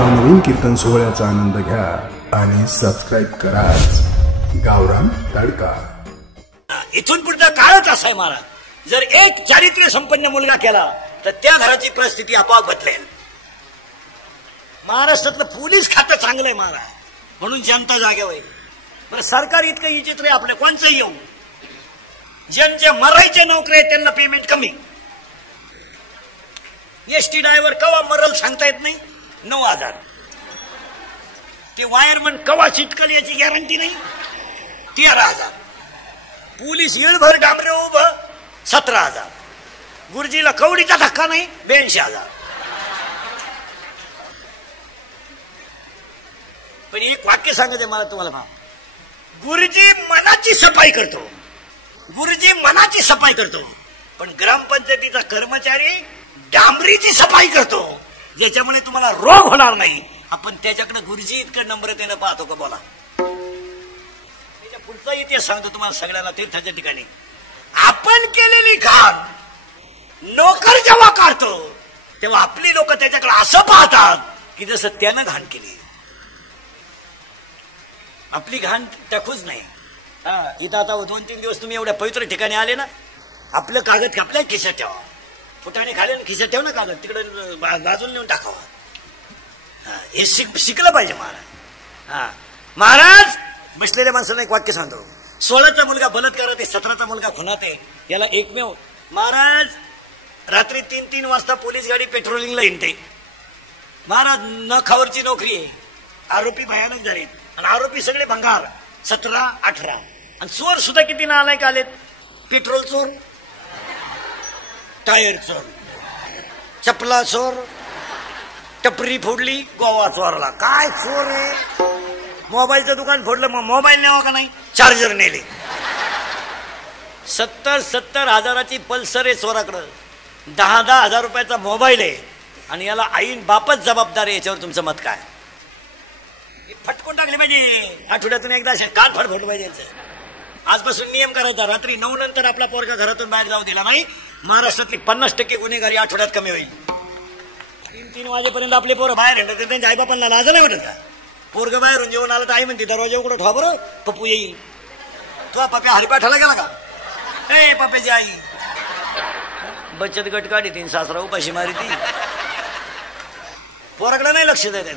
नवनवीन कीर्तन सोहळ्याचा आनंद घ्या आणि सबस्क्राईब करा गावरान तडका। इथून पुढचा काळच असा आहे महाराज, जर एक चारित्र्य संपन्न मुलगा केला तर त्या घराची परिस्थिती आपोआप बदलेल। महाराष्ट्रातलं पोलीस खातं चांगलं आहे महाराज, म्हणून जनता जाग्यावर आहे। बरं सरकार इतकं विचित्र आहे, आपलं कोणचंही येऊ, ज्यांच्या मरायच्या नोकरी आहेत त्यांना पेमेंट कमी। एसटी ड्रायव्हर कवा मरल सांगता येत नाही, 9,000। ते वायरमन कवा चिटकल याची गॅरंटी नाही, 13,000। पोलीस येळभर डांबरे उभं 17,000। गुरुजीला कवडीचा धक्का नाही, 82,000। पण एक वाक्य सांगायचं मला तुम्हाला, गुरुजी मनाची सफाई करतो, गुरुजी मनाची सफाई करतो, पण ग्रामपंचायतीचा कर्मचारी डांबरीची सफाई करतो, ज्याच्यामुळे तुम्हाला रोग होणार नाही। आपण त्याच्याकडे गुरुजी इतकं नम्रतेनं पाहतो का बोला? त्याच्या पुढचा इतिहास सांगतो तुम्हाला सगळ्यांना। तीर्थाच्या ठिकाणी आपण केलेली घाण नोकर जेव्हा काढतो तेव्हा आपली लोक त्याच्याकडे असं पाहतात की जसं त्यानं घाण केली। आपली घाण टाकूच नाही। इथं आता 2-3 दिवस तुम्ही एवढ्या पवित्र ठिकाणी आले ना, आपलं कागद आपल्या खिशात ठेवा, फुटाने खाली खिशात ठेव ना कागद, तिकडे बाजूला नेऊन टाकावा। हे शिकलं पाहिजे महाराज। महाराज बसलेल्या माणसाला एक वाक्य सांगतो, 16चा मुलगा बलात्कारात आहे, 17चा मुलगा खुनात आहे, याला एकमेव महाराज रात्री 3-3 वाजता पोलीस गाडी पेट्रोलिंगला हिंडते। महाराज नखावरची नोकरी आहे, आरोपी भयानक झाले आणि आरोपी सगळे भंगार 17-18, आणि चोर सुद्धा किती नालायक आलेत। पेट्रोल चोर, टायर चोर, चपला चोर, टपरी फोडली, गोवा चोरला, काय चोर आहे। मोबाईलचं दुकान फोडलं, मग मोबाईल न्यावा का नाही, चार्जर नेले। 70-70 हजाराची पल्सर आहे चोराकडं, 10-10 हजार रुपयाचा मोबाईल आहे, आणि याला आईन बापच जबाबदार आहे। याच्यावर तुमचं मत काय? फटकून टाकले पाहिजे, आठवड्यातून एकदा कान फडफडलं पाहिजे। आजपासून नियम करायचा, रात्री 9 नंतर आपला पोरगा घरातून बाहेर जाऊ दिला नाही, महाराष्ट्रातली 50% गुन्हेगारी आठवड्यात कमी होईल। 3-3 वाजेपर्यंत आपले पोरं बाहेर हिंडतात, त्यांच्या आईबापांना लाज नाही वाटत का? पोरगं बाहेरून जेवण आलं तर आई म्हणते दरवाजा उघडं ठेवा बरं, पप्पू येईल। तुझा पप्या हरिपाठाला गेला का? ए पप्याची आई बचत गट काढी, 3 सासरा उपाशी मारी ती, पोराकडे नाही लक्ष देत।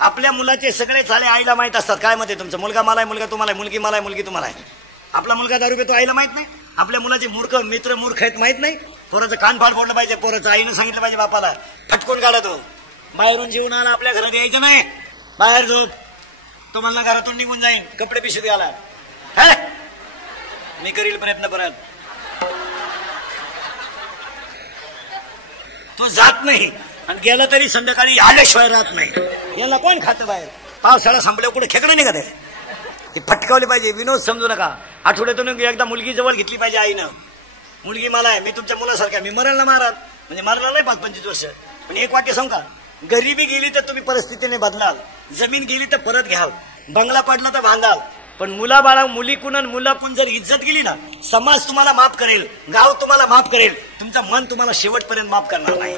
आपल्या मुलाचे सगळे चाले आईला माहित असतात। काय मत आहे तुमचं? मुलगा मला आहे, मुलगा तुम्हाला आहे, मुलगी मला आहे, मुलगी तुम्हाला आहे। आपला मुलगा दारू पितो, आईला माहित नाही। आपल्या मुलाचे मूर्ख मित्र मूर्ख आहेत, माहित नाही। पोराचं कान फाड फोडलं पाहिजे, पोराचं आईनं सांगितलं पाहिजे बापाला, फटकून काढा तो। बाहेरून जेवून आला आपल्या घरात यायचं नाही, बाहेर झोप, तो म्हणला घरातून निघून जाईन, कपडे पिशवीत घाला, मी करील प्रयत्न परत। तो जात नाही, आणि गेला तरी संध्याकाळी आल्याशिवाय राहत नाही। याला कोण खातं बाहेर? पावसाळा संपल्यावर कुठे खेकडे निघत आहे, हे फटकावले पाहिजे। विनोद समजू नका, आठवड्यातून एकदा मुलगी जवळ घेतली पाहिजे आईनं। मुलगी मला आहे, मी तुमच्या मुलासारखा, मी मरेल ना महाराज, म्हणजे मारला नाही 5-25 वर्ष। पण एक वाक्य सांगू का, गरिबी गेली तर तुम्ही परिस्थितीने बदलाल, जमीन गेली तर परत घ्याल, बंगला पडला तर बांधाल, पण मुलाबाळा मुलीकून मुलाकून जर इज्जत गेली ना, समाज तुम्हाला माफ करेल, गाव तुम्हाला माफ करेल, तुमचं मन तुम्हाला शेवटपर्यंत माफ करणार नाही।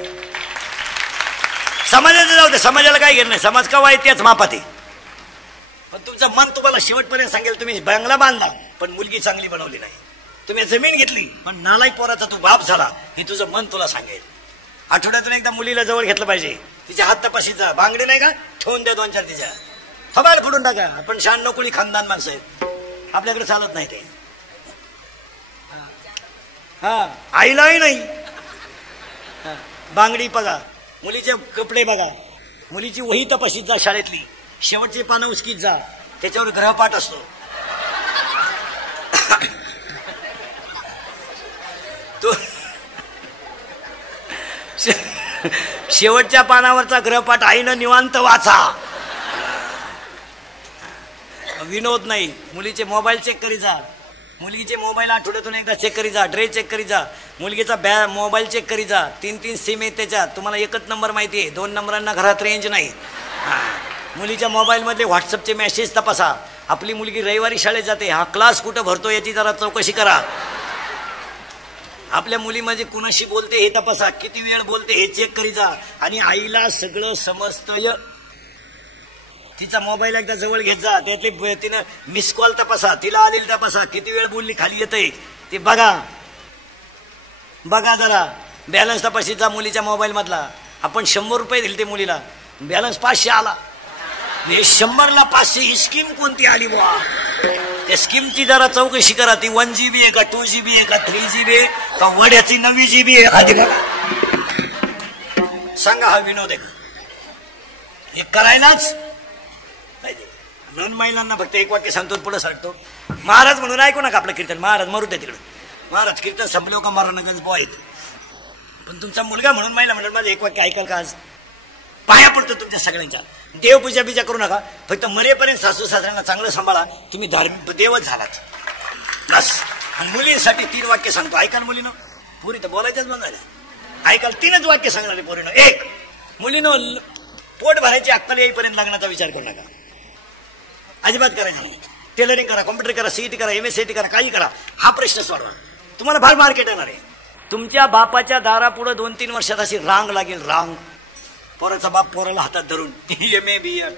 समाजाचं जाऊ दे, समाजाला काय घेणं नाही, समाज का वाईट त्याच मापात आहे, पण तुमचं मन तुम्हाला शेवटपर्यंत सांगेल तुम्ही बंगला बांधला पण मुलगी चांगली बनवली नाही, तुम्ही जमीन घेतली पण नालायक पोराचा तू बाप झाला, हे तुझं मन तुला सांगेल। आठवड्यातून एकदा मुलीला जवळ घेतलं पाहिजे, तिच्या हात तपाशीत जा, बांगडे नाही का ठेवून द्या 2-4 तिच्या, थोबाड फोडून टाका। आपण 96 खानदान माणसं आहेत, आपल्याकडे चालत नाही ते। आईलाही नाही, बांगडी बघा, मुलीचे कपडे बघा, मुलीची वही तपाशीत जा शाळेतली, शेवटचे पानं उचकीत जा, त्याच्यावर ग्रहपाठ असतो। तो शेवटच्या पानावरचा ग्रहपाठ आईनं निवांत वाचा। विनोद नाही, मुलीचे मोबाईल चेक करी जा, मुलगीचे मोबाईल आठवड्यातून एकदा चेक करी जा, ड्रेस चेक करी जा, मुलगीचा मोबाईल चेक करी जा, 3-3 सिम आहेत त्याच्यात, तुम्हाला एकच नंबर माहिती आहे, 2 नंबरांना घरात रेंज नाही। मुलीच्या मोबाईलमधले व्हॉट्सअपचे मेसेज तपासा, आपली मुलगी रविवारी शाळेत जाते, हा क्लास कुठं भरतो याची जरा चौकशी करा। आपल्या मुली म्हणजे कुणाशी बोलते हे तपासा, किती वेळ बोलते हे चेक करी जा, आणि आईला सगळं समजतं तिचा मोबाईल एकदा जवळ घेत जा, त्यातली तिनं मिस कॉल तपासा, तिला आलेली तपासा, किती वेळ बोलली खाली येतंय ते बघा. बघा जरा बॅलन्स तपासीत जा मुलीच्या मोबाईल मधला. आपण 100 रुपये दिले ते मुलीला, बॅलन्स 500 आला. 100ला 500 ही स्कीम कोणती आली बुवा? त्या स्कीमची जरा चौकशी करा. ती 1 GB आहे का 2 GB आहे का 3 GB आहे का वड्याची 9 GB आहे? आधी बघा, सांगा. हा विनोद आहे हे करायलाच पाहिजे. म्हणून महिलांना फक्त एक वाक्य सांगतो, पुढे सांगतो. महाराज म्हणून ऐकू नका आपलं कीर्तन. महाराज मरू दे तिकडे. महाराज कीर्तन संपलो का मरणगंज बॉय. पण तुमचा मुलगा म्हणून महिला म्हणून माझं एक वाक्य ऐकाल का? आज पाया पडतो तुमच्या सगळ्यांच्या. देवपूजा बिजा करू नका, फक्त मरेपर्यंत सासू सासऱ्यांना चांगलं सांभाळा. तुम्ही धार्मिक देवच झालात बस. आणि मुलींसाठी 3 वाक्य सांगतो, ऐकाल मुलीनं. पुरी तर बोलायच्याच बंद झाल्या. ऐकाल 3च वाक्य सांगणार आहे पोरीनं. 1, मुलीनं पोट भरायची अक्कल येईपर्यंत लग्नाचा विचार करू नका, अजिबात करायचं नाही. टेलरिंग करा, कॉम्प्युटर करा, सीईटी करा, MSCIT करा, काही करा. हा प्रश्न सोडवा, तुम्हाला फार मार्केट येणार आहे. तुमच्या बापाच्या दारापुढे 2-3 वर्षात अशी रांग लागेल, रांग. पोराचा बाप पोराला हातात धरून MA BEd,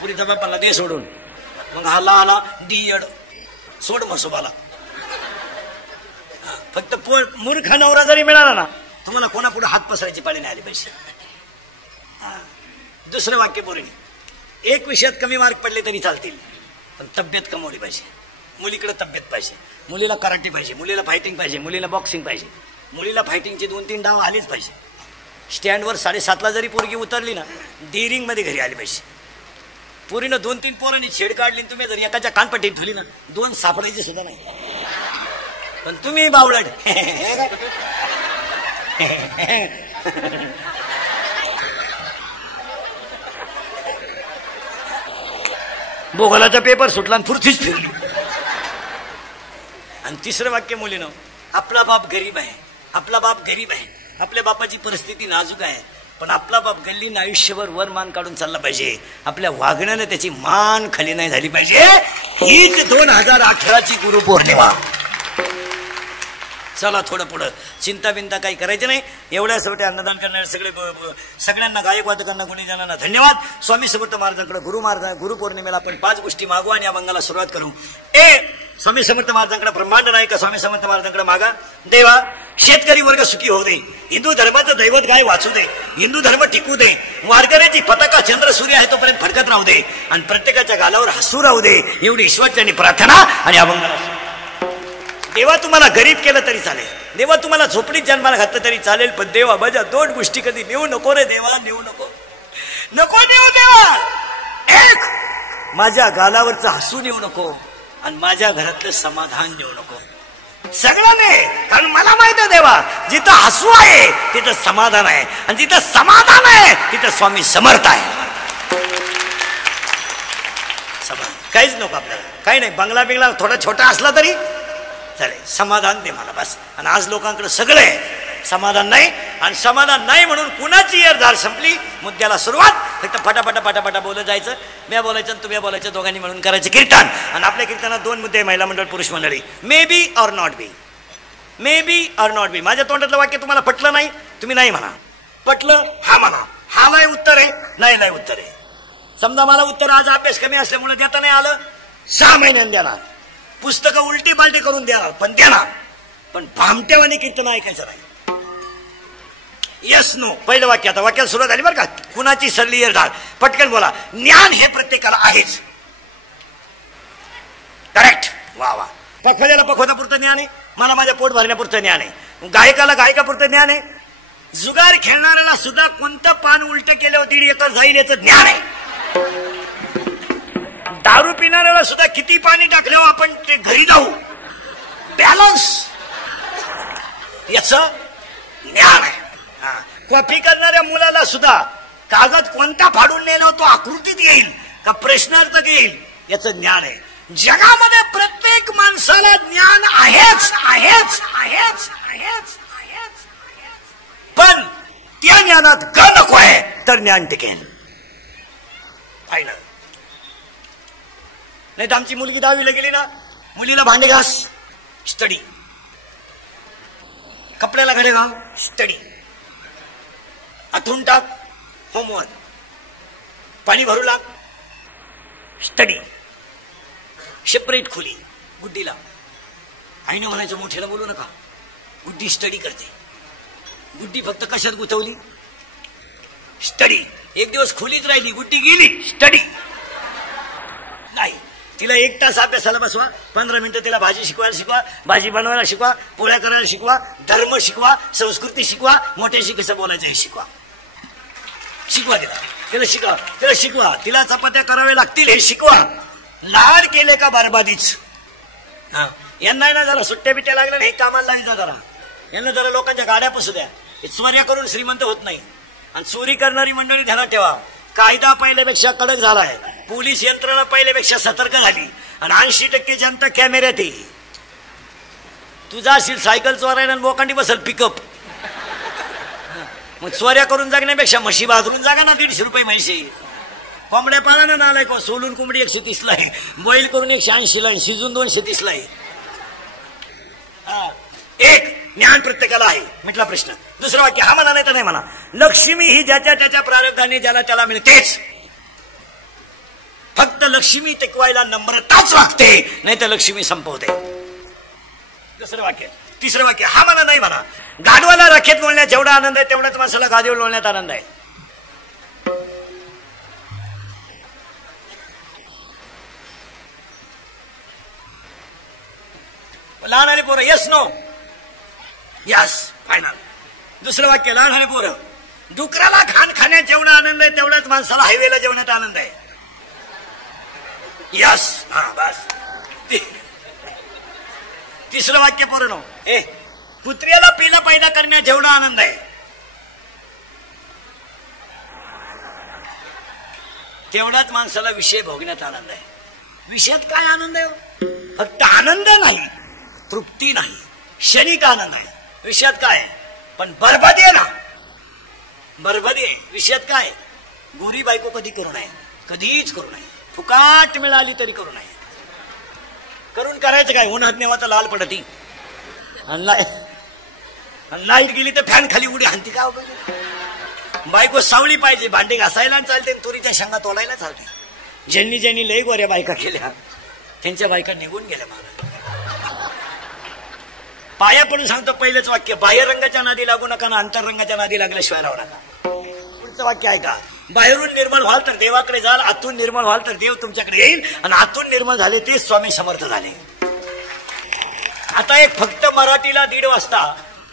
पुरीचा बापाला दे सोडून, मग हाला आला DEd सोड मसोबाला. फक्त मूर्ख नवरा जरी मिळाला ना, तुम्हाला कोणापुढे हात पसरायची पाळी नाही आली पाहिजे. दुसरं वाक्य पोरीने, 1 विषयात कमी मार्क पडले तरी चालतील, पण तब्येत कमवली पाहिजे. मुलीकडे तब्येत पाहिजे, मुलीला कराटे पाहिजे, मुलीला फायटिंग पाहिजे, मुलीला बॉक्सिंग पाहिजे, मुलीला फायटिंगचे 2-3 डाव आलेच पाहिजे. स्टँडवर 7:30ला जरी पोरगी उतरली ना, डेअरिंग मध्ये घरी आली पाहिजे. पोरीनं 2-3 पोरांनी छेड काढली, तुम्ही जर एकाच्या कानपट्टीत ठेवली ना, 2 सापडायचे सुद्धा नाही. पण तुम्ही बावळट भूगोलाचा पेपर सुटला आणि पुरतीच फिरली. आणि 3रं वाक्य मुलीनं, आपला बाप गरीब आहे, आपला बाप गरीब आहे, आपल्या बापाची परिस्थिती नाजूक आहे, पण आपला बाप गल्लीनं आयुष्यभर वर मान काढून चालला पाहिजे. आपल्या वागण्याने त्याची मान खाली नाही झाली पाहिजे. हीच 2018ची गुरुपौर्णिमा. चला थोडं पुढं, चिंता बिंता काही करायचं नाही. एवढ्या शेवटी अन्नदान करणारे सगळ्यांना, गायक वादकांना, गुणीजनांना धन्यवाद. स्वामी समर्थ महाराजांकडे गुरुपौर्णिमेला आपण 5 गोष्टी मागू आणि या मंगला सुरुवात करू. स्वामी समर्थ महाराजांकडे ब्रह्मांड नाही का? स्वामी समर्थ महाराजांकडे मागा. देवा, शेतकरी वर्ग सुखी होऊ दे, हिंदू धर्माचं दैवत गाय वाचू दे, हिंदू धर्म टिकू दे, वारकऱ्याची पताका चंद्र सूर्य आहे तोपर्यंत फडकत राहू दे, आणि प्रत्येकाच्या गालावर हसू राहू दे, एवढी ईश्वरचरणी प्रार्थना. आणि या मंगला देवा, तुम्हाला गरीब केलं तरी चालेल, देवा तुम्हाला झोपडीत जन्माला घातलं तरी चालेल, पण देवा माझ्या 2 गोष्टी कधी नेऊ नको रे देवा, नेऊ नको, नको नेऊ देवा. 1, माझ्या गालावरचं हसू नेऊ नको, आणि माझ्या घरातलं समाधान नेऊ नको. सगळं नाही, कारण मला माहित आहे देवा, जिथं हसू आहे तिथं समाधान आहे, आणि जिथं समाधान आहे तिथं स्वामी समर्थ आहे. काहीच नको आपल्याला, काही नाही. बंगला बिंगला थोडा छोटा असला तरी चालेल, समाधान दे मला बस. आणि आज लोकांकडे सगळं आहे, समाधान नाही. आणि समाधान नाही म्हणून कुणाची धार संपली. मुद्द्याला सुरुवात, फक्त फटाफटा बोलत जायचं. मी बोलायचं आणि तुम्ही बोलायचं, दोघांनी म्हणून करायचं कीर्तन. आणि आपल्या कीर्तनात 2 मुद्दे, महिला मंडळ, पुरुष मंडळी. May be or not be, may be or not be. माझ्या तोंडातलं वाक्य तुम्हाला पटलं नाही, तुम्ही नाही म्हणा. पटलं हा म्हणा. हा नाही उत्तर आहे, नाही उत्तर आहे. समजा मला उत्तर आज अभ्यास कमी असल्यामुळे देता नाही आलं, 6 महिन्यांनी देणार. पुस्तकं उलटी पालटी करून देणार, पण देणार. पण भामट्यावानी कीर्तन ऐकायचं नाही. Yes no. पहिलं वाक्य. आता वाक्याला सुरुवात झाली बरं का. कुणाची सरली धार, पटकन बोला. ज्ञान हे प्रत्येकाला आहेच. करेक्ट. वा. पखवाद्याला पखवाद्यापुरतं ज्ञान आहे, मला माझ्या पोट भरण्यापुरतं ज्ञान आहे, गायकाला गायकापुरतं ज्ञान आहे, जुगार खेळणाऱ्याला सुद्धा कोणतं पान उलट केल्यावर 1.5 एकर जाईल याचं ज्ञान आहे, दारू पिणाऱ्याला सुद्धा किती पाणी टाकल्यावर आपण ते घरी जाऊ, बॅलन्स याचं ज्ञान आहे. कॉफी करणाऱ्या मुलाला सुद्धा कागद कोणता फाडून नेणं तो आकृतीत येईल का प्रश्नार्थ येईल याचं ज्ञान आहे. जगामध्ये प्रत्येक माणसाला ज्ञान आहेच. पण त्या ज्ञानात ग नको आहे तर ज्ञान टिकेल. पाहिलं नाही तर आमची मुलगी 10वीला गेली ना, मुलीला भांडे घास स्टडी, कपड्याला घडे घाल स्टडी, आठवून टाक होमवर्क. पाणी भरू लाग. स्टडी. सेपरेट खोली गुड्डीला. आईने म्हणायचं मोठ्याला बोलू नका, गुड्डी स्टडी करते. गुड्डी फक्त कशात गुंतवली? स्टडी. एक दिवस खोलीत राहिली, गुड्डी गेली स्टडी. नाही, तिला 1 तास अभ्यासाला बसवा, 15 मिनिटं तिला भाजी शिकवायला शिकवा, भाजी बनवायला शिकवा, पोळ्या करायला शिकवा, धर्म शिकवा, संस्कृती शिकवा, मोठ्याशी कसं बोलायचं हे शिकवा. शिकवा तिला शिकवा, तिला शिकवा, तिला चपात्या कराव्या लागतील हे शिकवा. लाड केले का बरबादीच. यांना ना जरा सुट्ट्या बिट्ट्या लागल्या नाही, कामाला लागली जरा. यांना जरा लोकांच्या गाड्या पसू द्या. चोऱ्या करून श्रीमंत होत नाही. आणि चोरी करणारी मंडळी ध्यानात ठेवा, कायदा पहिल्यापेक्षा कडक झालाय, पोलीस यंत्रणा पहिल्यापेक्षा सतर्क झाली, आणि 80% जनता कॅमेऱ्यात आहे. तुझा असेल सायकल चोरायला बोकांडी बसल पिकअप. मग चोऱ्या करून जगण्यापेक्षा म्हशी बाजरून जागा ना. 150 रुपये म्हशी. कोंबड्या पाळा ना नालाय को. सोलून कोंबडी 130 ला आहे, बॉईल करून 180 ला आहे, शिजून 230 ला आहे. एक ज्ञान प्रत्येकाला आहे म्हटला प्रश्न. दुसरं वाक्य हा म्हणा नाही तर नाही म्हणा. लक्ष्मी ही ज्याच्या त्याच्या प्रारब्धाने ज्याला त्याला मिळतेच. फक्त लक्ष्मी टिकवायला नम्रताच वागते, नाही तर लक्ष्मी संपवते. दुसरं वाक्य. तिसरं वाक्य हा म्हणा नाही म्हणा. गाढवाला राखेत बोलण्यात जेवढा आनंद आहे तेवढाच माणसाला गादीवर बोलण्यात आनंद आहे. लहान आले पोरं यस नो यस फायनल. दुसरं वाक्य लहान आले पोरं. डुकराला खाण खाण्यात जेवढा आनंद आहे तेवढाच माणसाला हायवेला जेवण्यात आनंद आहे. यस. हा बस. तिसरं वाक्य पोरं नो. कुत्र्याला पिला पैदा करण्यात जेवढा आनंद आहे तेवढाच माणसाला विषय भोगण्यात आनंद आहे. विषयात काय आनंद आहे? फक्त आनंद नाही, तृप्ती नाही, क्षणिक आनंद आहे. विषयात काय? पण बरबादी आहे ना, बरबादी आहे. विषयात काय? गोरी बायको कधी करू नये, कधीच करू नये. फुकाट मिळाली तरी करू नये. करून करायचं काय? उन्हात नेवाचा लाल पडती, लाईट गेली तर फॅन खाली उडी हाणती का? बायको सावली पाहिजे, भांडी घासायला चालते, तुरीच्या शेंगा तोडायला चालते. ज्यांनी ज्यांनी लय गोऱ्या बायका केल्या त्यांच्या बायका निघून गेल्या. मला पाया पडून सांगतो पहिलेच वाक्य, बाह्य रंगाच्या नादी लागू नका ना अंतररंगाच्या नादी लागल्याशिवाय राहू नका. पुढचं वाक्य आहे का? बाहेरून निर्मळ व्हाल तर देवाकडे जाल, आतून निर्मळ व्हाल तर देव तुमच्याकडे येईल, आणि आतून निर्मळ झाले ते स्वामी समर्थ झाले. आता एक फक्त मराठीला 1:30 वाजता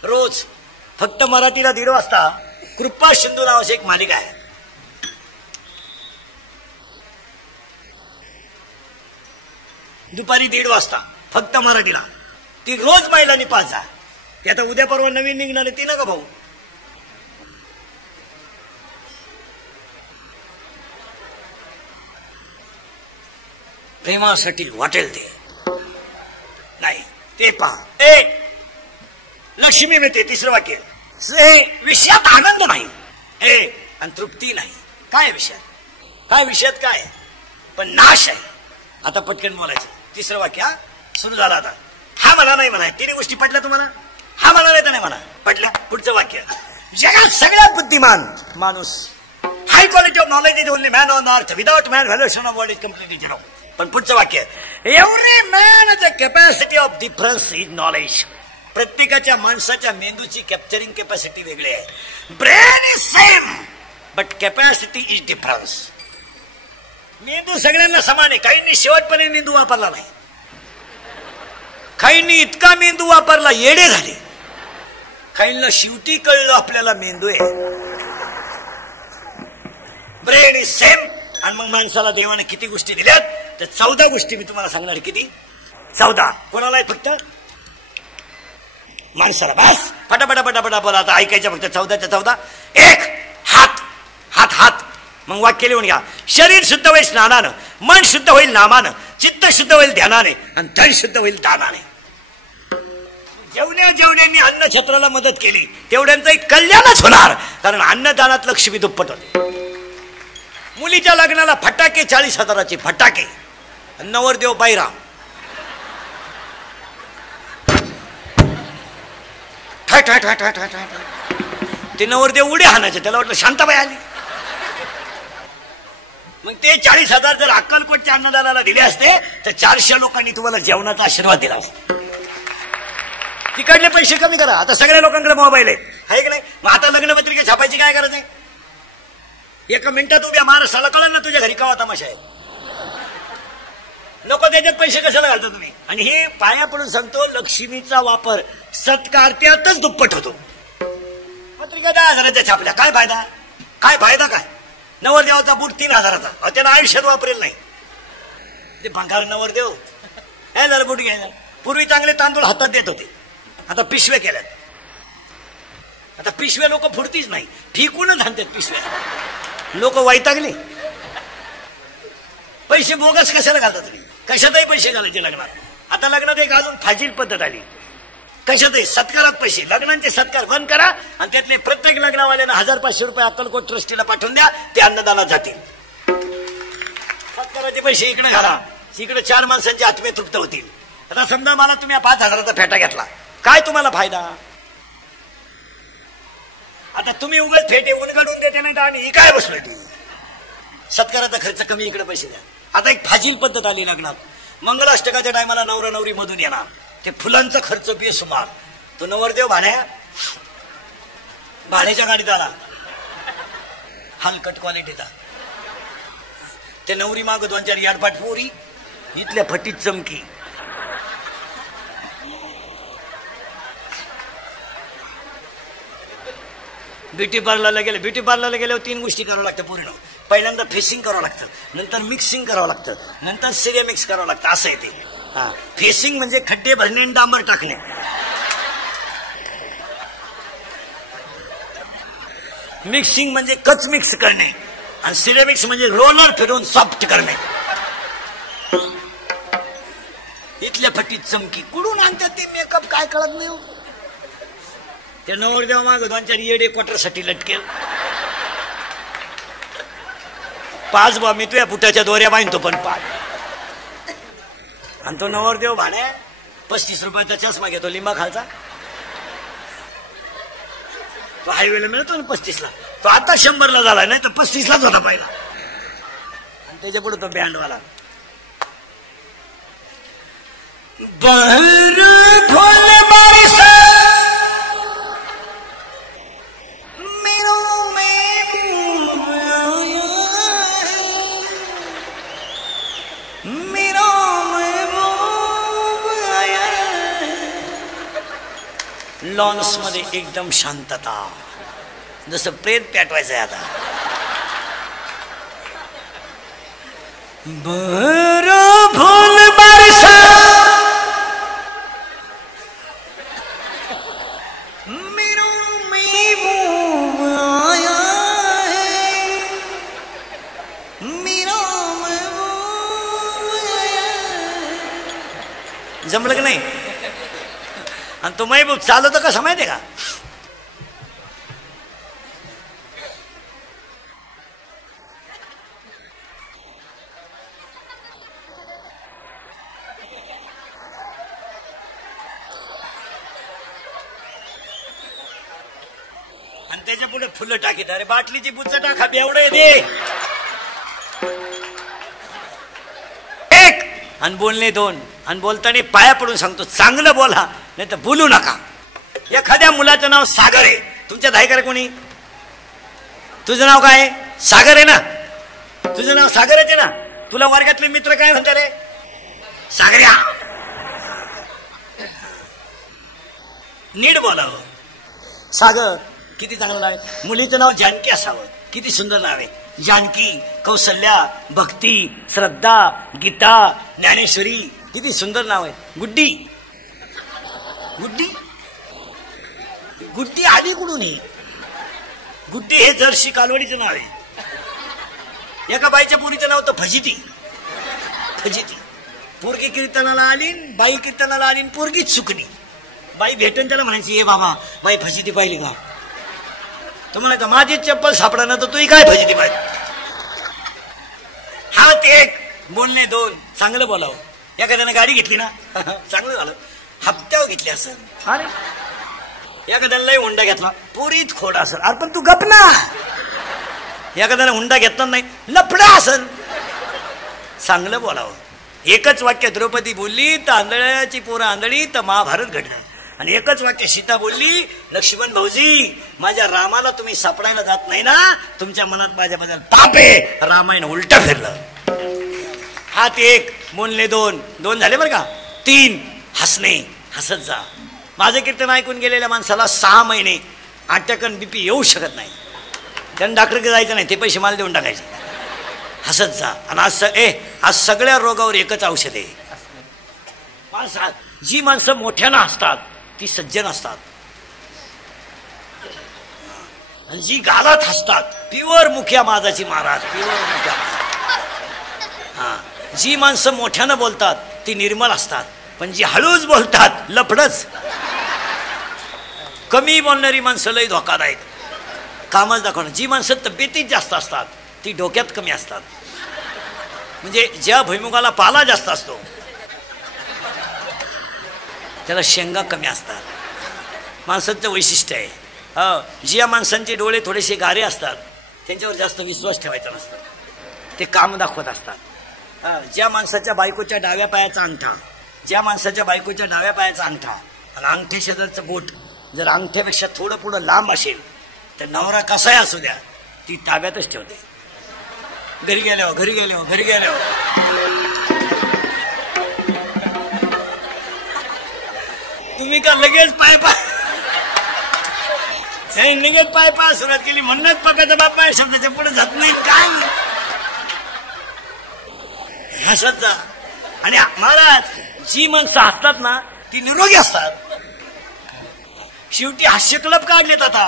रोज, फक्त मराठीला 1:30 वाजता कृपा सिंधू नावाची एक मालिका आहे. दुपारी 1:30 वाजता फक्त मराठीला. ती रोज महिलांनी पाहा. ती आता उद्या परवा नवीन निघणार आहे, ती नका भाऊ. प्रेमासाठी वाटेल ते नाही, ते पहा. लक्ष्मी मिळते. तिसरं वाक्य, विषयात आनंद नाही आणि तृप्ती नाही. काय विषयात? काय विषयात काय? पण नाश आहे. आता पटकन बोलायचं. तिसरं वाक्य सुरू झालं. आता हा मला नाही म्हणा. 3 गोष्टी पटल्या तुम्हाला? हा मला नाही तर नाही म्हणा पटल्या. पुढचं वाक्य, जगात सगळ्यात बुद्धिमान माणूस, high quality of knowledge is only man on earth, without man valuation of world is completely zero. पण पुढचं वाक्य, every man has a capacity of difference in knowledge. प्रत्येकाच्या माणसाच्या मेंदूची कॅप्चरिंग कॅपॅसिटी वेगळी आहे. Brain is same but capacity is difference. मेंदू सगळ्यांना समान आहे. काहींनी शेवटपर्यंत मेंदू वापरला नाही, काहींनी इतका मेंदू वापरला येडे झाले, काहींना शेवटी कळलं आपल्याला मेंदू आहे. Brain is same. आणि मग माणसाला देवाने किती गोष्टी दिल्यात? तर 14 गोष्टी मी तुम्हाला सांगणार. किती? 14. कोणाला आहेत? फक्त माणसाला. बस फटाफटा फटाफटा बोला. आता ऐकायच्या फक्त 14च्या 14. 1 हात. हात हात. मग वाक्य लिहून घ्या. शरीर शुद्ध होईल स्नानानं, मन शुद्ध होईल नामानं, चित्त शुद्ध होईल ध्यानाने, आणि धन शुद्ध होईल दानाने. जेवण्यांनी अन्न क्षेत्राला मदत केली तेवढ्यांचंही कल्याणच होणार, कारण अन्नदानात लक्ष्मी दुप्पट होते. मुलीच्या लग्नाला फटाके 40,000चे फटाके. नवरदेव बायरा. ते नवरदेव उड्या हाणायचे. त्याला वाटलं शांताबाई आली. मग ते 40,000 जर अक्कलकोटच्या अन्नदानाला दिले असते तर 400 लोकांनी तुम्हाला जेवणाचा आशीर्वाद दिला असता. तिकडले पैसे कमी करा. आता सगळ्या लोकांकडे मोबाईल आहे की नाही? मग आता लग्नपत्रिका छापायची काय गरज आहे? एका मिनिटात उभ्या महाराष्ट्राला कळलं ना तुझ्या घरी केव्हा तमाशा आहे. नको त्याच्यात पैसे कशाला घालता तुम्ही? आणि हे पाया पडून सांगतो, लक्ष्मीचा वापर सत्कार त्यातच दुप्पट होतो. पत्रिका 10,000च्या छापल्या, काय फायदा? काय फायदा काय? नवरदेवाचा बूट 3,000चा, त्याला आयुष्यात वापरेल नाही. ते भंगार नवरदेव काय झालं बूट घ्यायला? पूर्वी चांगले तांदूळ हातात देत होते, आता पिशव्या केल्यात. आता पिशव्या लोक फुडतीच नाही, फिकूनच आणतात पिशव्या. लोक वैतागले. पैसे बोगस कशाला घालता तुम्ही? कशातही पैसे घालायचे लग्नात. आता लग्नात एक अजून फाजील पद्धत आली. कशातही सत्कारात पैसे, लग्नांचे सत्कार बंद करा आणि त्यातले प्रत्येक लग्नावाल्यानं 1,000-500 रुपये अक्कलकोट ट्रस्टीला पाठवून द्या, ते अन्नदानात जातील. सत्काराचे पैसे इकडे घाला, इकडे 4 माणसांची आत्मे तृप्त होतील. आता समजा मला तुम्ही 5,000चा फेटा घेतला, काय तुम्हाला फायदा? आता तुम्ही उगाच फेटे उलगडून देते नाही तर आम्ही काय बसलोय? सत्काराचा खर्च कमी, इकडे पैसे द्या. आता एक फाजील पद्धत आली लग्नात. मंगलाष्टकाच्या टायमाला नवरा नवरी मधून येणार, ते फुलांचा खर्च बेसुमार. तो नवरदेव भाड्याच्या गाडीत आला, हलकट क्वालिटीचा. ते नवरी माग 2-4 याडपाट पोरी, इथल्या फटीत चमकी. ब्युटी पार्लरला गेल्यावर 3 गोष्टी करावं लागतं पूर्ण. पहिल्यांदा फेसिंग करावं लागतं, नंतर मिक्सिंग करावं लागतं, नंतर सिरे मिक्स करावं लागतं. असं आहे ते. फेसिंग म्हणजे खड्डे भरणे आणि डांबर टाकणे. मिक्सिंग म्हणजे कच मिक्स करणे, आणि सिरे मिक्स म्हणजे रोलर फिरवून सॉफ्ट करणे. इथल्या फटीत चमकी. कुठून आणतात ते मेकअप काय कळत नाही. ते नवरदेवा माग 2-4 येडे क्वार्टरसाठी लटकेल. 5 बा मी तुझ्या पुटाच्या दोऱ्या बांधतो, पण 5. आणि तो नवरदेव 35 रुपयाचा चष्मा घेतो लिंबा खालचा. तो हायवेला मिळतो ना 35ला, तो आता 100ला झाला, नाही तर 35लाच होता पहिला. आणि त्याच्या पुढे तो बँडवाला. लॉन्स मध्ये एकदम शांतता, जसं प्रेत पेटवायचंय आता. बरं फुल बरसा जमलं की नाही? आणि तो महबूब चालवतो कसा माहितीये का? आणि त्याच्या पुढे फुलं टाकीत. अरे बाटलीची बुच्च टाका, एवढं दे. एक आणि बोलणे 2. आणि बोलताना पाया पडून सांगतो, चांगलं बोला, नाही तर बोलू नका. एखाद्या मुलाचं नाव सागर आहे, तुमच्यात आहे का रे कोणी? तुझं नाव काय? सागर आहे ना? तुझं नाव सागर आहे ना? तुला वर्गातले मित्र काय म्हणतात रे? सागर्या. नीट बोलावं. सागर किती चांगलं नाव आहे. मुलीचं नाव जानकी असावं, किती सुंदर नाव आहे. जानकी, कौशल्या, भक्ती, श्रद्धा, गीता, ज्ञानेश्वरी, किती सुंदर नाव आहे. गुड्डी. गुड्डी गुड्डी आली कुठून? गुड्डी हे जर्सी कालवडीचं नाव आहे. एका बाईच्या पोरीचं नाव तर फजिती. फजिती. पोरगी कीर्तनाला आली, बाई कीर्तनाला आली, पोरगीच चुकली. बाई भेटून त्याला म्हणायची, ए बाबा बाई फजिती पाहिली का? तो म्हणायचा, माझी चप्पल सापडा ना, तर तुही काय फजिती पाहिजे? हात 1, बोलणे 2. चांगलं बोलावं. एखाद्याने गाडी घेतली ना, चांगलं झालं. हप्त्यावर घेतली असं. अरे एखाद्याला लय होंडा घेतला, पुरीत खोड असं. अरे पण तू गप ना. एखाद्याने हुंडा घेतला नाही, लफडा असन. चांगलं बोलावं. एकच वाक्य द्रौपदी बोलली तर आंधळ्याची पोरं आंधळी तर महाभारत घडलं. आणि एकच वाक्य सीता बोलली, लक्ष्मण भाऊजी माझ्या रामाला तुम्ही सापडायला जात नाही ना, तुमच्या मनात माझ्याबद्दल पाप आहे. रामायण उलट फिरलं. हात एक, बोलणे दोन, दोन झाले बरं का. तीन, हसणे, हसत जा. माझं कीर्तन ऐकून गेलेल्या माणसाला 6 महिने अटॅक आणि BP येऊ शकत नाही. त्यांना डॉक्टरकडे जायचं नाही, ते पैसे मला देऊन टाकायचे. हसत जा. आणि आज सगळ्या रोगावर एकच औषध आहे. जी माणसं मोठ्यानं हसतात ती सज्जन असतात. जी गालात हसतात प्युअर मुख्या माझाची महाराज, प्युअर मुख्या. हा, जी माणसं मोठ्यानं बोलतात ती निर्मळ असतात. पण जी हळूच बोलतात लफडच. कमी बोलणारी माणसं लय धोकादायक, कामच दाखवणार. जी माणसं तब्येतीत जास्त असतात ती डोक्यात कमी असतात. म्हणजे ज्या भुईमुगाला पाला जास्त असतो त्याला शेंगा कमी असतात. माणसांचं वैशिष्ट्य आहे. ज्या माणसांचे डोळे थोडेसे गारे असतात त्यांच्यावर जास्त विश्वास ठेवायचा नसतो, ते काम दाखवत असतात. ज्या माणसाच्या बायकोच्या डाव्या पायाचा अंगठा, ज्या माणसाच्या बायकोच्या डाव्या पायाचा अंगठा आणि अंगठे शेजारचं बोट जर अंगठ्यापेक्षा थोडं पुढं लांब असेल तर नवरा कसाही असू द्या ती ताब्यातच ठेवते. घरी गेल्यावर घरी गेल्यावर घरी गेल्यावर तुम्ही का लगेच पाय लगेच पाय सुरुवात केली म्हणूनच पप्याचा बाप पाय शब्दाच्या पुढे जात नाही काय. हसत जा. आणि महाराज जी माणसं हसतात ना ती निरोगी असतात. शेवटी हास्य क्लब काढलेत आता.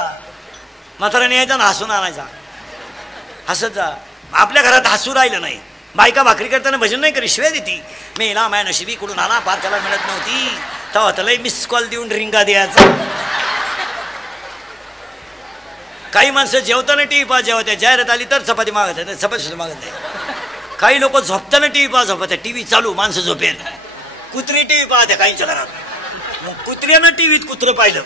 म्हाताऱ्याने यायचा ना हसून आणायचा. हसत जा. आपल्या घरात हसू राहिलं नाही. बायका भाकरी करताना भजन नाही करी, शिवाय देती. मेला माया नशिबी कुठून आला, पार त्याला मिळत नव्हती. तेव्हा त्याला मिस कॉल देऊन रिंगा द्यायचा. काही माणसं जेवताना टीव्ही पाहत, जेव्हा त्या जाहिरात आली तर चपाती मागत आहे, चपाती सुद्धा मागत नाही. काही लोक झोपताना टीव्ही पाहत झोपत आहे, टीव्ही चालू माणसं झोपेल. कुत्री टीव्ही पाहते काहींच्या घरात. मग कुत्र्यानं टीव्हीत कुत्रं पाहिलं,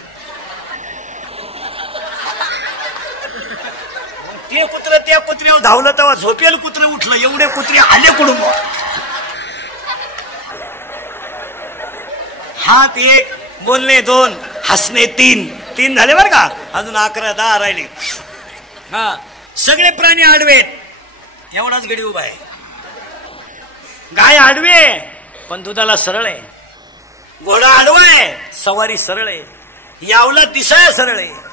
ते कुत्र त्या कुत्र्यावर धावलं तेव्हा झोपेल कुत्र उठलं. एवढे कुत्रे आले कुडून. हात एक, बोलणे दोन, हसणे तीन. 3 झाले बरं का. अजून 11, 10 राहिले. हा, सगळे प्राणी आडवेत, एवढाच गडी उभा आहे. गाय आडवे पण दुधाला सरळ आहे. घोडा आडवा आहे, सवारी सरळ आहे. यावला दिसाय सरळ आहे.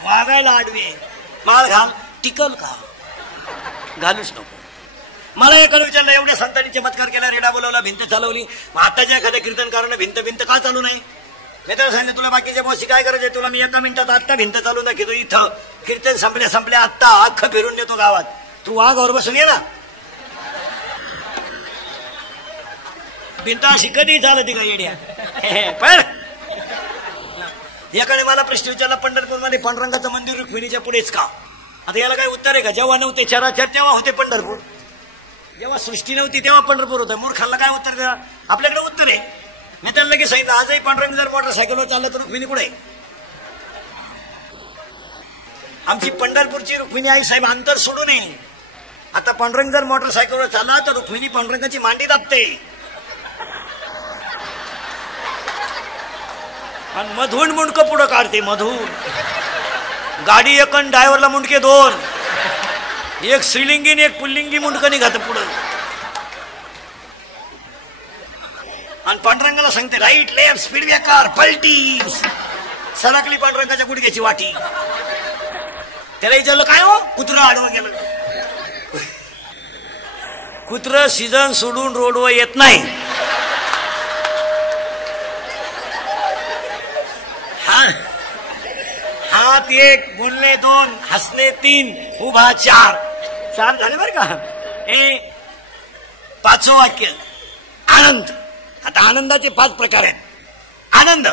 वागायला आडवे. माळ घाल, टिकल का? घालूच नको. मला एकाला विचारलं, एवढ्या संतांनी चमत्कार केला, रेडा बोलवला, भिंत चालवली, मग आताच्या एखाद्या कीर्तनकारानं भिंत का चालू नाही? मी त्याला सांगितलं, तुला बाकीच्या बॉसी काय करायचे, तुला मी 1 मिनिटात आत्ता भिंत चालू दाखवतो. इथं कीर्तन संपल्या आत्ता अख्खं फिरून नेतो गावात. तू वाघावर बसून ये ना. भिंत अशी कधी चालती का येड्या? पण एकाने मला प्रश्न विचारला, पंढरपूरमध्ये पांडुरंगाचं मंदिर रुक्मिणीच्या पुढेच का? आता याला काय उत्तर आहे का? जेव्हा नव्हते चराचर तेव्हा होते पंढरपूर. जेव्हा सृष्टी नव्हती तेव्हा पंढरपूर होतं. मूर्खाला काय उत्तर द्या? आपल्याकडे उत्तर आहे. मी त्याला लगेच सांगितलं, आजही पांडुरंग जर मोटरसायकलवर चाललं तर रुक्मिणी कुठे? आमची पंढरपूरची रुक्मिणी आई साहेब अंतर सोडू नये. आता पांडुरंग जर मोटरसायकलवर चालला तर रुक्मिणी पांडुरंगाची मांडी दाबते आणि मधून मुंडकं पुढं काढते. मधून गाडी एक आणि ड्रायव्हरला मुंडके 2. एक श्रीलिंगी आणि एक पुल्लिंगी मुंडकं निघात पुढं. आणि पांडुरंगाला सांगते राईट लेफ्ट स्पीड ब्रेकर पलटी. सडकली पांडुरंगाच्या गुडघ्याची वाटी. त्याला विचारलं, काय हो? कुत्रं आडवं गेलं. कुत्रं सीझन सोडून रोडवर येत नाही. हात 1, बोलणे 2, हसणे 3, उभा 4. 4 झाले बरं का. 5वं वाक्य आनंद. आता आनंदाचे 5 प्रकार आहेत. आनंद,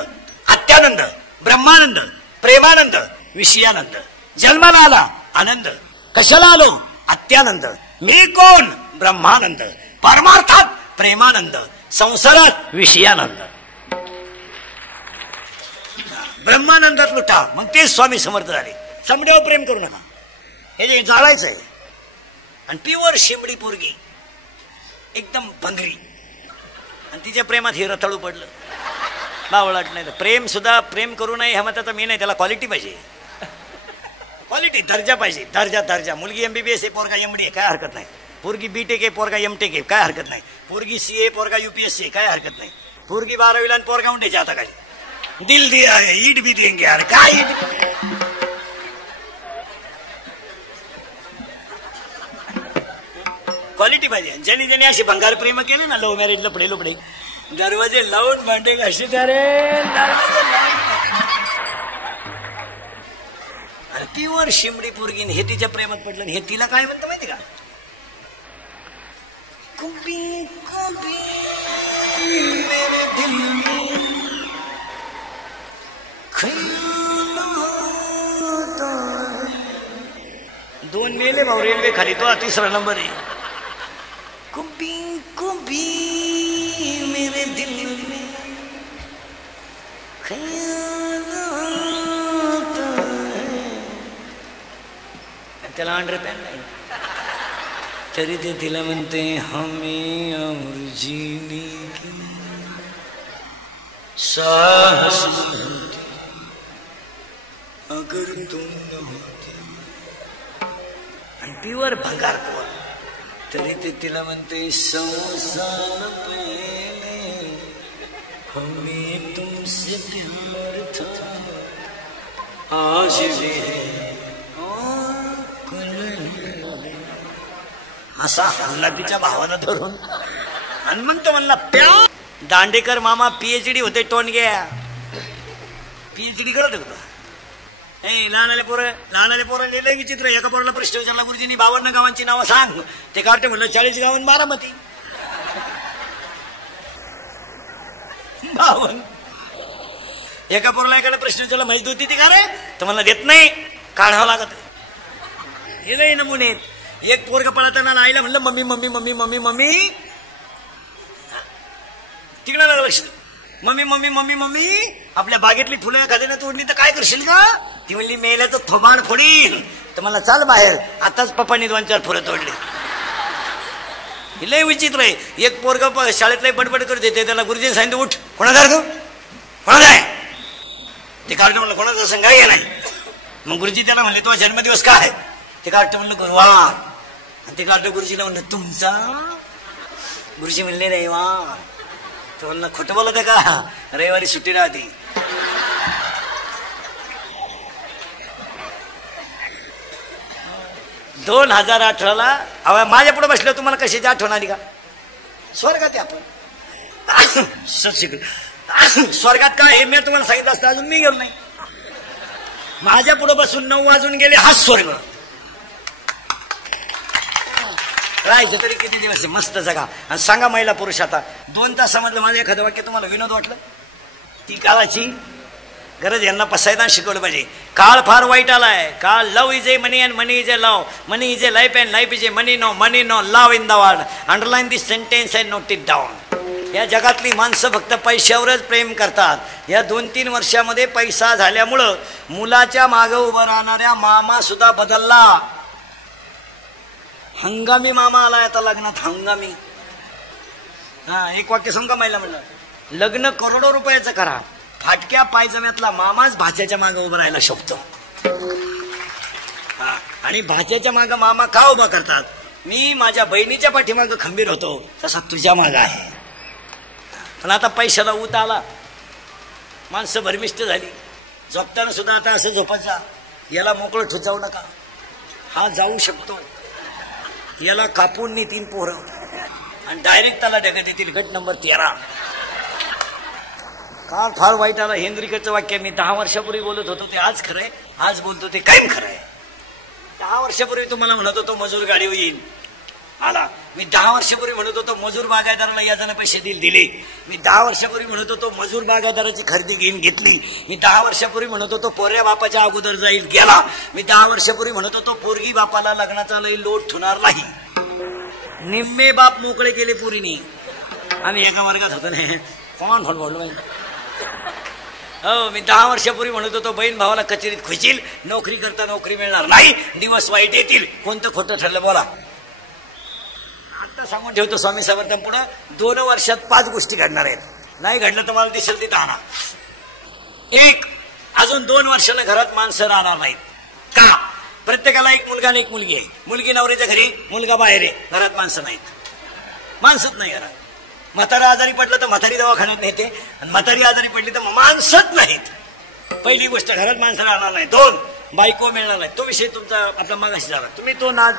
अत्यानंद, ब्रह्मानंद, प्रेमानंद, विषयानंद. जन्माला आला आनंद, कशाला आलो अत्यानंद, मी कोण ब्रह्मानंद, परमार्थात प्रेमानंद, संसारात विषयानंद. ब्रह्मानंदात लुटा. मग तेच स्वामी समर्थ झाले. चमड्यावर प्रेम करू नका, हे जे जाळायचं आहे. आणि प्युअर शिमडी पोरगी, एकदम भंगरी, आणि तिच्या प्रेमात हे रताळू पडलं. बावळाट नाही. प्रेम सुद्धा प्रेम करू नये ह्या मताचा मी नाही, त्याला क्वालिटी पाहिजे. क्वालिटी, दर्जा पाहिजे. दर्जा. मुलगी MBBS आहे, पोरगा MD आहे, काय हरकत नाही. पोरगी BTech आहे, पोरगा MTech आहे, काय हरकत नाही. पोरगी CA, पोरगा UPSC आहे, काय हरकत नाही. पोरगी 12वीला आणि पोरगा उंडेच्या आता काय दिल दिया है ईट भी देंगे यार. काय क्वालिटी पाहिजे. ज्यांनी ज्यांनी अशी भंगार प्रेम केले ना, लव्ह मॅरेज, लपडे दरवाजे लावून भांडे घाशी प्युअर शिमडी पोरगी, हे तिच्या प्रेमात पडलं. हे तिला काय म्हणतं माहिती का? कुबी कुबी मेरे दिल में दोन मेले भाऊ रेल्वे खाली, तो 3रा नंबर आहे. कुबी कुबी मेरे दिल में त्याला अंडरपॅन नाही तरी ते तिला म्हणते हमें और जीने की साहस अगर तुम न होते. आणि प्युअर भंगार पोर, तरी ते तिला म्हणते 100 साल पहले हमें तुमसे प्यार था आज भी है. असा हल्ला तिच्या भावानं धरून. आणि म्हणतो म्हणला प्या. दांडेकर मामा PhD होते, टोनग्या PhD करत होता. लहान पोरं लिहिलंय विचित्र. एका पोराला प्रश्न विचारला, गुरुजींनी 52 गावांची नावं सांग. ते काढते म्हणलं 40 गावां बारामती. 52. एका पोराला एखादा प्रश्न विचारला, माहिती होती ती का रे? तर मला देत नाही, काढावं लागत. हे नाही नमुने. एक पोरगा पळताना आईला म्हणलं mummy mummy mummy mummy mummy. तिकडे लक्ष. मम्मी मम्मी मम्मी मम्मी, आपल्या बागेतली फुलं एखाद्याने तोडली तर काय करशील का? ती म्हणली मेल्याचं थोबाड फोडील. तर मला चाल बाहेर, आताच पप्पांनी 2-4 फुलं तोडली. लय विचित्र आहे. एक पोरगा शाळेतला बडबड करत येते, त्याला गुरुजीने सांगितलं उठ. कोणाचा तू? कोणाचा आहे? ते कार्ड म्हणलं कोणाचा संघ आहे नाही. मग गुरुजी त्याला म्हणले तुझा जन्मदिवस काय? ते कार्ड म्हणलं गुरुवार. आणि ते कार्ड गुरुजीला म्हणलं तुमचा? गुरुजी म्हणले रविवार. तो म्हणलं खोटं बोलत आहे का? रविवारी सुट्टी राहते. दोन 2018 माझ्या पुढे बसलं, तुम्हाला कशाची आठवण आली का? स्वर्गात आपण स्वर्गात काय हे मी तुम्हाला सांगितलं असतं, अजून मी गेलो नाही. माझ्या पुढे बसून 9 वाजून गेले, हा स्वर्ग. राहायचं तरी किती दिवस आहे, मस्त जगा. आणि सांगा महिला पुरुष आता 2 तासामधलं माझं एखादं वाक्य तुम्हाला विनोद वाटलं? ती काळाची गरज यांना पसायदान शिकवलं पाहिजे. काळ फार वाईट आलाय. काळ love is a money and money is a love. Money is a life and life is a money no love in the world. Underline this sentence and note it down. या जगातली माणसं फक्त पैशावरच प्रेम करतात. या 2-3 वर्षामध्ये पैसा झाल्यामुळं मुलाच्या मागं उभं राहणाऱ्या मामा सुद्धा बदलला. हंगामी मामा आलाय आता लग्नात. हंगामी. एक वाक्य सांगा महिला म्हणलं, लग्न करोडो रुपयाचं करा, फाटक्या पायजम्यातला मामाच भाच्याच्या मागं उभं राहायला शोभतो. आणि भाच्याच्या मागं मामा का उभा करतात? मी माझ्या बहिणीच्या पाठीमागं खंबीर होतो, तसा तुझ्या मागं आहे. पण आता पैशाला ऊत आला, माणसं भरमिष्ट झाली. झोपताना सुद्धा आता असं झोपायचा, याला मोकळं ठुचावू नका, हा जाऊ शकतो. याला कापून नी 3 पोरं आणि डायरेक्ट त्याला ढकलत येतील. गट नंबर 13. काळ फार वाईट आला. हेनरिकचं वाक्य मी 10 वर्षापूर्वी बोलत होतो ते आज खरंय, आज बोलतो ते कायम खरंय. 10 वर्षापूर्वी तुम्हाला म्हणत होतो मजूर गाडी येईल, आला. मी 10 वर्षापूर्वी म्हणत होतो मजूर बागायदाराला याजाने पैसे दिले. मी 10 वर्षापूर्वी म्हणत होतो मजूर बागायदाराची खरेदी घेतली. मी 10 वर्षापूर्वी म्हणत होतो पोऱ्या बापाच्या अगोदर जाईल, गेला. मी 10 वर्षापूर्वी म्हणत होतो पोरगी बापाला लग्नाचा लई लोट ठुणार नाही. निम्मे बाप मोकळे केले पुरीनी. आम्ही एका वर्गात होतो नाही, कोण बोललो हो, मी 10 वर्षापूर्वी म्हणत होतो बहीण भावाला कचेरीत खुशील, नोकरी करता नोकरी मिळणार नाही, दिवस वाईट येतील. कोणतं खोटं ठरलं बोला. आता सांगून ठेवतो स्वामी समर्थांपुढं 2 वर्षात 5 गोष्टी घडणार आहेत. नाही घडलं तर मला दिसेल तिथं आणा. 1, अजून 2 वर्षानं घरात माणसं राहणार नाहीत. का? प्रत्येकाला एक मुलगा आणि एक मुलगी आहे. मुलगी नवऱ्याच्या घरी, मुलगा बाहेर आहे. घरात माणसं नाहीत, माणसंच नाही घरात. म्हातारा आजारी पडलं तर म्हातारी दवाखान्यात नेते, आणि म्हातारी आजारी पडली तर माणसंच नाहीत. पहिली गोष्ट, घरात माणसं राहणार नाही. 2, बायको मिळणार नाही. तो विषय तुमचा आपला मागाशी झाला. तुम्ही तो नाद